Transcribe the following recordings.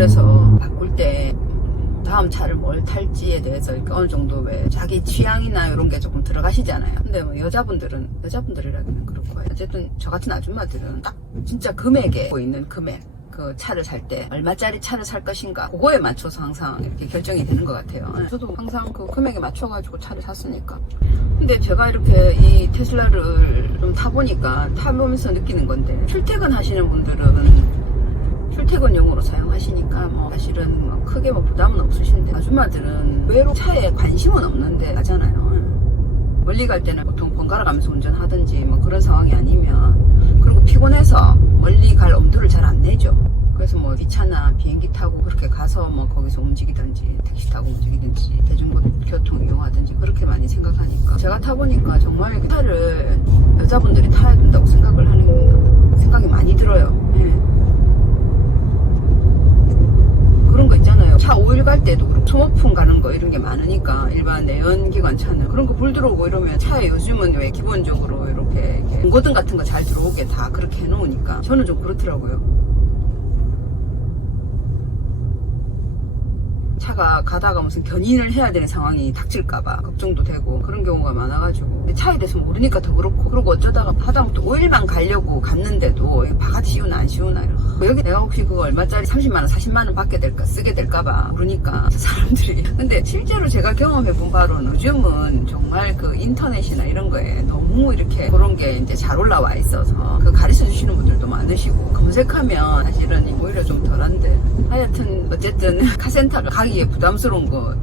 그래서 바꿀 때 다음 차를 뭘 탈지에 대해서 어느 정도 왜 자기 취향이나 이런 게 조금 들어가시잖아요. 근데 뭐 여자분들은 여자분들이라기는 그렇고 어쨌든 저 같은 아줌마들은 딱 진짜 금액에 있는 금액 그 차를 살 때 얼마짜리 차를 살 것인가 그거에 맞춰서 항상 이렇게 결정이 되는 것 같아요. 예, 저도 항상 그 금액에 맞춰가지고 차를 샀으니까. 근데 제가 이렇게 이 테슬라를 좀 타보니까 타보면서 느끼는 건데 출퇴근 하시는 분들은 출퇴근용으로 사용하시니까 뭐 사실은 뭐 크게 뭐 부담은 없으신데 아줌마들은 의외로 차에 관심은 없는데 가잖아요. 멀리 갈 때는 보통 번갈아 가면서 운전하든지 뭐 그런 상황이 아니면 그리고 피곤해서 멀리 갈 엄두를 잘 안 내죠. 그래서 뭐 기차나 비행기 타고 그렇게 가서 뭐 거기서 움직이든지 택시 타고 움직이든지 대중교통 이용하든지 그렇게 많이 생각하니까 제가 타보니까 정말 그 차를 여자분들이 타야 된다고 생각을 하는 생각이 많이 들어요. 예. 그런 거 있잖아요. 차 오일 갈 때도 그렇고 가는 거 이런 게 많으니까 일반 내연기관 차는 그런 거 불 들어오고 이러면 차에 요즘은 왜 기본적으로 이렇게 공고등 같은 거 잘 들어오게 다 그렇게 해놓으니까 저는 좀 그렇더라고요. 차가 가다가 무슨 견인을 해야 되는 상황이 닥칠까봐 걱정도 되고 그런 경우가 많아가지고. 차에 대해서 모르니까 더 그렇고. 그리고 어쩌다가 하다못해 오일만 가려고 갔는데도 이거 바가지 씌우나 안 씌우나 이러 여기 내가 혹시 그거 얼마짜리 30만원 40만원 받게 될까 쓰게 될까봐 모르니까 사람들이. 근데 실제로 제가 경험해본 바로는 요즘은 정말 그 인터넷이나 이런 거에 너무 이렇게 그런 게 이제 잘 올라와 있어서 그 가르쳐 주시는 분들도 많으시고 검색하면 사실은 오히려 좀 덜한데. 하여튼 어쨌든 카센터가 가기 에 부담스러운 거.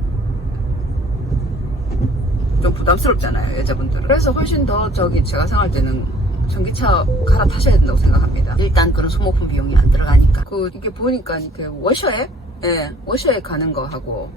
좀 부담스럽잖아요 여자분들은. 그래서 훨씬 더 저기 제가 생각할 때는 전기차 갈아타셔야 된다고 생각합니다. 일단 그런 소모품 비용이 안 들어가니까. 그 이게 보니까 그 워셔액 예 워셔액 가는 거 하고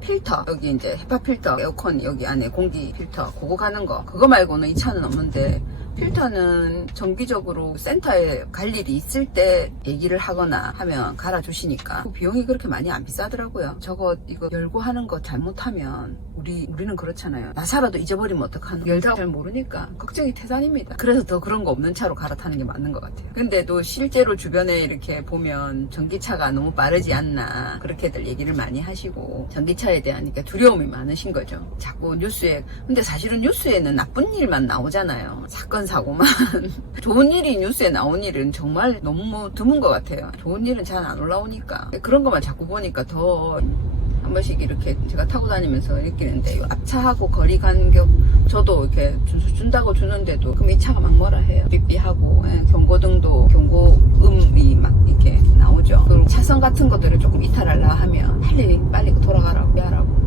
필터 여기 이제 헤파 필터 에어컨 여기 안에 공기 필터 그거 가는 거. 그거 말고는 이 차는 없는데 필터는 정기적으로 센터에 갈 일이 있을 때 얘기를 하거나 하면 갈아주시니까 그 비용이 그렇게 많이 안 비싸더라고요. 저거 이거 열고 하는 거 잘못하면 우리 우리는 그렇잖아요. 나사라도 잊어버리면 어떡하나 열다 잘 모르니까 걱정이 태산입니다. 그래서 더 그런 거 없는 차로 갈아타는 게 맞는 것 같아요. 근데도 실제로 주변에 이렇게 보면 전기차가 너무 빠르지 않나 그렇게들 얘기를 많이 하시고 전기차에 대한 두려움이 많으신 거죠. 자꾸 뉴스에 근데 사실은 뉴스에는 나쁜 일만 나오잖아요. 사건 사고만. 좋은 일이 뉴스에 나온 일은 정말 너무 드문 것 같아요. 좋은 일은 잘 안 올라오니까. 그런 것만 자꾸 보니까 더 한 번씩 이렇게 제가 타고 다니면서 느끼는데 이 앞차하고 거리 간격 저도 이렇게 준, 준다고 주는데도 그럼 이 차가 막 뭐라 해요? 삐삐하고 예, 경고등도 경고음이 막 이렇게 나오죠. 차선 같은 것들을 조금 이탈하려 하면 빨리 빨리 돌아가라고 하라고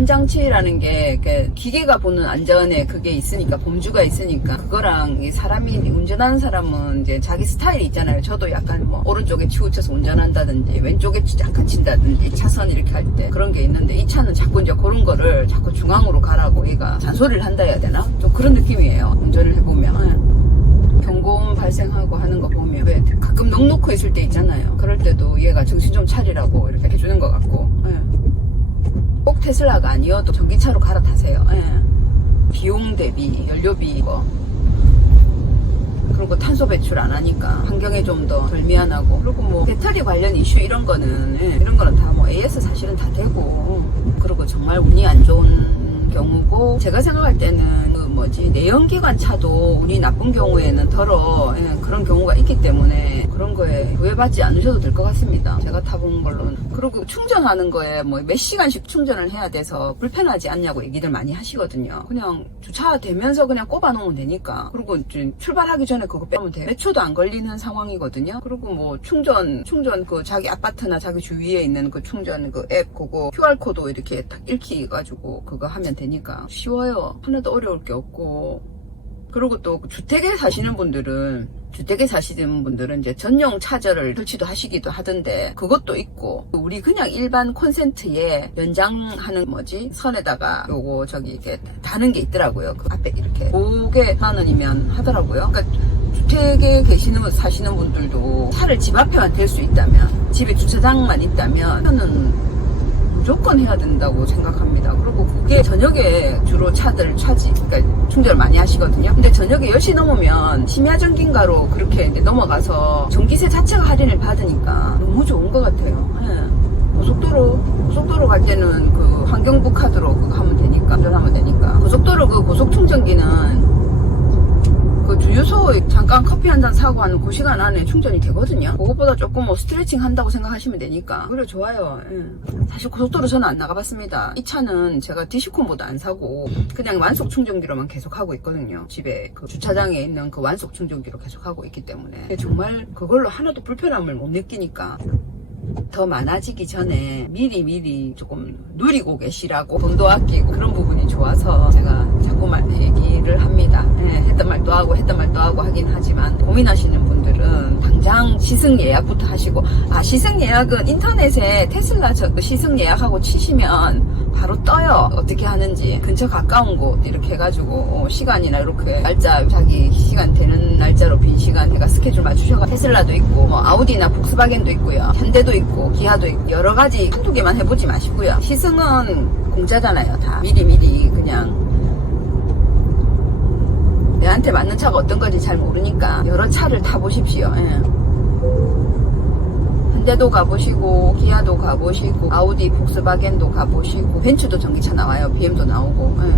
안전장치라는 게 이렇게 기계가 보는 안전에 그게 있으니까 범주가 있으니까 그거랑 이 사람이 운전하는 사람은 이제 자기 스타일이 있잖아요. 저도 약간 뭐 오른쪽에 치우쳐서 운전한다든지 왼쪽에 잠깐 친다든지 차선 이렇게 할 때 그런 게 있는데 이 차는 자꾸 이제 그런 거를 자꾸 중앙으로 가라고 얘가 잔소리를 한다 해야 되나? 좀 그런 느낌이에요. 운전을 해보면. 경고음 발생하고 하는 거 보면 왜 가끔 넋 놓고 있을 때 있잖아요. 그럴 때도 얘가 정신 좀 차리라고 이렇게 해주는 것 같고. 테슬라가 아니어도 전기차로 갈아타세요. 예. 비용 대비 연료비 이거 그리고 탄소 배출 안 하니까 환경에 좀 더 덜 미안하고 그리고 뭐 배터리 관련 이슈 이런 거는 예, 이런 거는 다 뭐 AS 사실은 다 되고 그리고 정말 운이 안 좋은 경우고 제가 생각할 때는 그 뭐지 내연기관 차도 운이 나쁜 경우에는 덜어 예, 그런 경우가 있기 때문에 그런 거에 구애받지 않으셔도 될 것 같습니다. 제가 타본 걸로는 그리고 충전하는 거에 뭐 몇 시간씩 충전을 해야 돼서 불편하지 않냐고 얘기들 많이 하시거든요. 그냥 주차되면서 그냥 꼽아 놓으면 되니까 그리고 이제 출발하기 전에 그거 빼면 돼. 몇 초도 안 걸리는 상황이거든요. 그리고 뭐 충전 충전 그 자기 아파트나 자기 주위에 있는 그 충전 그 앱 그거 QR 코드 이렇게 딱 읽히 가지고 그거 하면 되니까 쉬워요. 하나도 어려울 게 없고 그리고 또 주택에 사시는 분들은 주택에 사시는 분들은 이제 전용 차저를 설치도 하시기도 하던데 그것도 있고. 우리 그냥 일반 콘센트에 연장하는 뭐지? 선에다가 요거 저기 이렇게 다는 게 있더라고요. 그 앞에 이렇게 그게 만 원이면 하더라고요. 그러니까 주택에 계시는 분 사시는 분들도 차를 집 앞에만 댈 수 있다면 집에 주차장만 있다면 저는 무조건 해야 된다고 생각합니다. 그게 저녁에 주로 차들 차지, 그러니까 충전을 많이 하시거든요. 근데 저녁에 10시 넘으면 심야 전기인가로 그렇게 이제 넘어가서 전기세 자체가 할인을 받으니까 너무 좋은 것 같아요. 예. 고속도로, 고속도로 갈 때는 그 환경부 카드로 하면 되니까, 운전하면 되니까. 고속도로 그 고속 충전기는 그 주유소 잠깐 커피 한 잔 사고 하는 그 시간 안에 충전이 되거든요. 그것보다 조금 뭐 스트레칭 한다고 생각하시면 되니까. 그래 좋아요. 예. 사실 고속도로 저는 안 나가봤습니다. 이 차는 제가 디시콘보다 안 사고 그냥 완속 충전기로만 계속 하고 있거든요. 집에 그 주차장에 있는 그 완속 충전기로 계속 하고 있기 때문에 정말 그걸로 하나도 불편함을 못 느끼니까 더 많아지기 전에 미리 미리 조금 누리고 계시라고 돈도 아끼고 그런 부분이 좋아서 제가 자꾸만 얘기를 합니다. 예, 했던 말도 하고 했던 말도 하고 하긴 하지만 고민하시는 분들은 당장 시승 예약부터 하시고 아 시승 예약은 인터넷에 테슬라 저그 시승 예약하고 치시면 바로 떠요. 어떻게 하는지 근처 가까운 곳 이렇게 해가지고 어, 시간이나 이렇게 날짜 자기 시간 되는 날짜로 빈 시간 제가 스케줄 맞추셔가 테슬라도 있고 뭐 아우디나 폭스바겐도 있고요. 현대도 있고 기아도 있고 여러 가지 한두 개만 해보지 마시고요. 시승은 공짜잖아요. 다 미리 미리 그냥 내한테 맞는 차가 어떤 건지 잘 모르니까 여러 차를 타보십시오. 예. 현대도 가보시고 기아도 가보시고 아우디 폭스바겐도 가보시고 벤츠도 전기차 나와요. BM도 나오고. 예.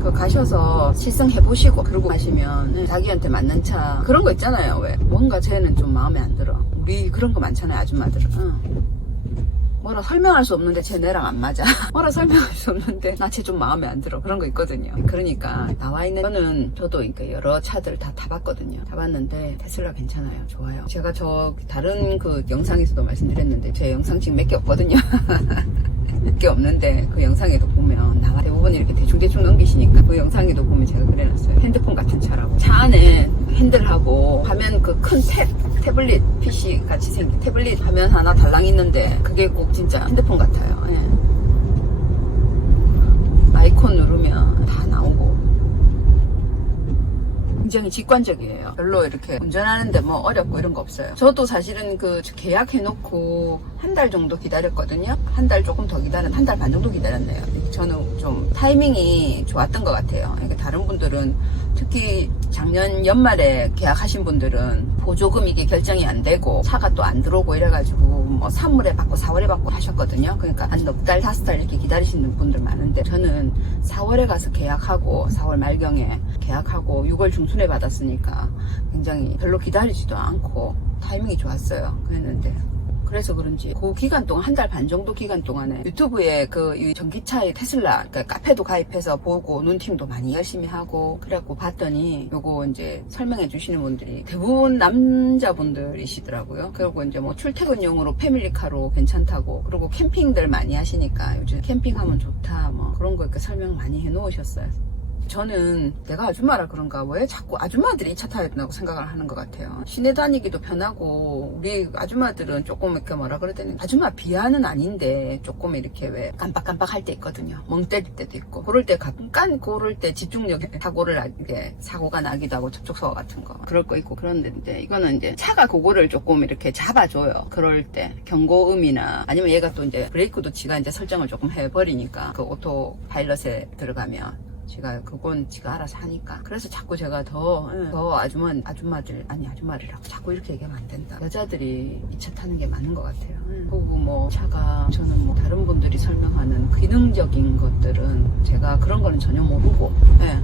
그 가셔서 시승해 보시고 그러고 가시면 예, 자기한테 맞는 차 그런 거 있잖아요 왜. 뭔가 쟤는 좀 마음에 안 들어. 우리 그런 거 많잖아요 아줌마들은. 응. 뭐라 설명할 수 없는데 쟤 내랑 안 맞아. 뭐라 설명할 수 없는데 나 쟤 좀 마음에 안 들어. 그런 거 있거든요. 그러니까 나와 있는 저는 저도 여러 차들 다 타봤거든요. 타봤는데 테슬라 괜찮아요. 좋아요. 제가 저 다른 그 영상에서도 말씀드렸는데 제 영상 지금 몇 개 없거든요. 몇 개 없는데 그 영상에도 보면 나와 대부분 이렇게 대충대충 넘기시니까 그 영상에도 보면 제가 그래놨어요. 핸드폰 같은 차라고. 차 안에 핸들하고 화면 그 큰 탭, 태블릿 PC 같이 생긴 태블릿 화면 하나 달랑 있는데 그게 꼭 진짜 핸드폰 같아요. 예. 아이콘 누르면 다 나오고 굉장히 직관적이에요. 별로 이렇게 운전하는데 뭐 어렵고 이런 거 없어요. 저도 사실은 그 계약해놓고 한 달 정도 기다렸거든요. 한 달 조금 더 기다렸, 한달 반 정도 기다렸네요. 저는 좀 타이밍이 좋았던 것 같아요. 그러니까 다른 분들은 특히 작년 연말에 계약하신 분들은 보조금 이게 결정이 안 되고 차가 또 안 들어오고 이래가지고 뭐 3월에 받고 4월에 받고 하셨거든요. 그러니까 한 넉 달, 다섯 달 이렇게 기다리시는 분들 많은데 저는 4월에 가서 계약하고 4월 말경에 계약하고 6월 중순에 받았으니까 굉장히 별로 기다리지도 않고 타이밍이 좋았어요. 그랬는데 그래서 그런지 그 기간 동안 한 달 반 정도 기간 동안에 유튜브에 그이 전기차의 테슬라 그러니까 카페도 가입해서 보고 눈팅도 많이 열심히 하고 그래갖고 봤더니 요거 이제 설명해 주시는 분들이 대부분 남자분들이시더라고요. 그리고 이제 뭐 출퇴근용으로 패밀리카로 괜찮다고 그리고 캠핑들 많이 하시니까 요즘 캠핑하면 좋다 뭐 그런 거 이렇게 설명 많이 해 놓으셨어요. 저는 내가 아줌마라 그런가 왜 자꾸 아줌마들이 이차 타야 된다고 생각을 하는 것 같아요. 시내 다니기도 편하고 우리 아줌마들은 조금 이렇게 뭐라 그래야 되는 아줌마 비하는 아닌데 조금 이렇게 왜 깜빡깜빡 할 때 있거든요. 멍 때릴 때도 있고 그럴 때 잠깐 고를 때 집중력에 사고를 나게 사고가 나기도 하고 접촉사고 같은 거 그럴 거 있고 그런데 이거는 이제 차가 그거를 조금 이렇게 잡아줘요. 그럴 때 경고음이나 아니면 얘가 또 이제 브레이크도 지가 이제 설정을 조금 해버리니까 그 오토 파일럿에 들어가면 제가 그건 지가 알아서 하니까. 그래서 자꾸 제가 더, 예, 더 아줌마, 아줌마들 아니 아줌마들이라고 자꾸 이렇게 얘기하면 안 된다. 여자들이 이 차 타는 게 맞는 것 같아요. 예. 그리고 뭐 차가 저는 뭐 다른 분들이 설명하는 기능적인 것들은 제가 그런 거는 전혀 모르고 예.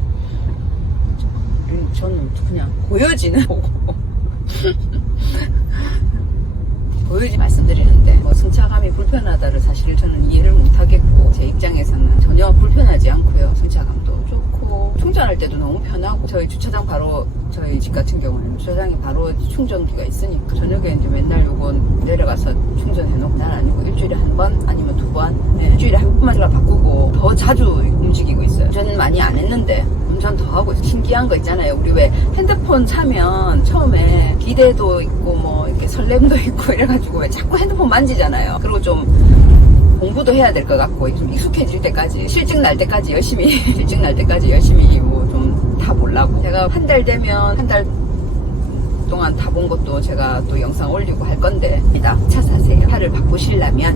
저- 저는 그냥 보여지는 거고 보여지 말씀드리는데 뭐 승차감이 불편하다를 사실 저는 이해를 못하겠고 제 입장에서는 전혀 불편하지 않고요. 승차감도 좋고 충전할 때도 너무 편하고 저희 주차장 바로 저희 집 같은 경우에는 주차장에 바로 충전기가 있으니까 저녁에 이제 맨날 요건 내려가서 충전 운전해놓고 날 아니고 일주일에 한 번 아니면 두 번, 네, 일주일에 한 번만 바꾸고 더 자주 움직이고 있어요. 운전 많이 안 했는데 운전 더 하고 있어요. 신기한 거 있잖아요. 우리 왜 핸드폰 차면 처음에 기대도 있고 뭐 이렇게 설렘도 있고 이래가지고 왜 자꾸 핸드폰 만지잖아요. 그리고 좀 공부도 해야 될 것 같고 좀 익숙해질 때까지 실증 날 때까지 열심히 실증 날 때까지 열심히 뭐좀 타보려고. 제가 한 달 되면 한 달 동안 타본 것도 제가 또 영상 올리고 할 건데 차 사세요. 차를 바꾸시려면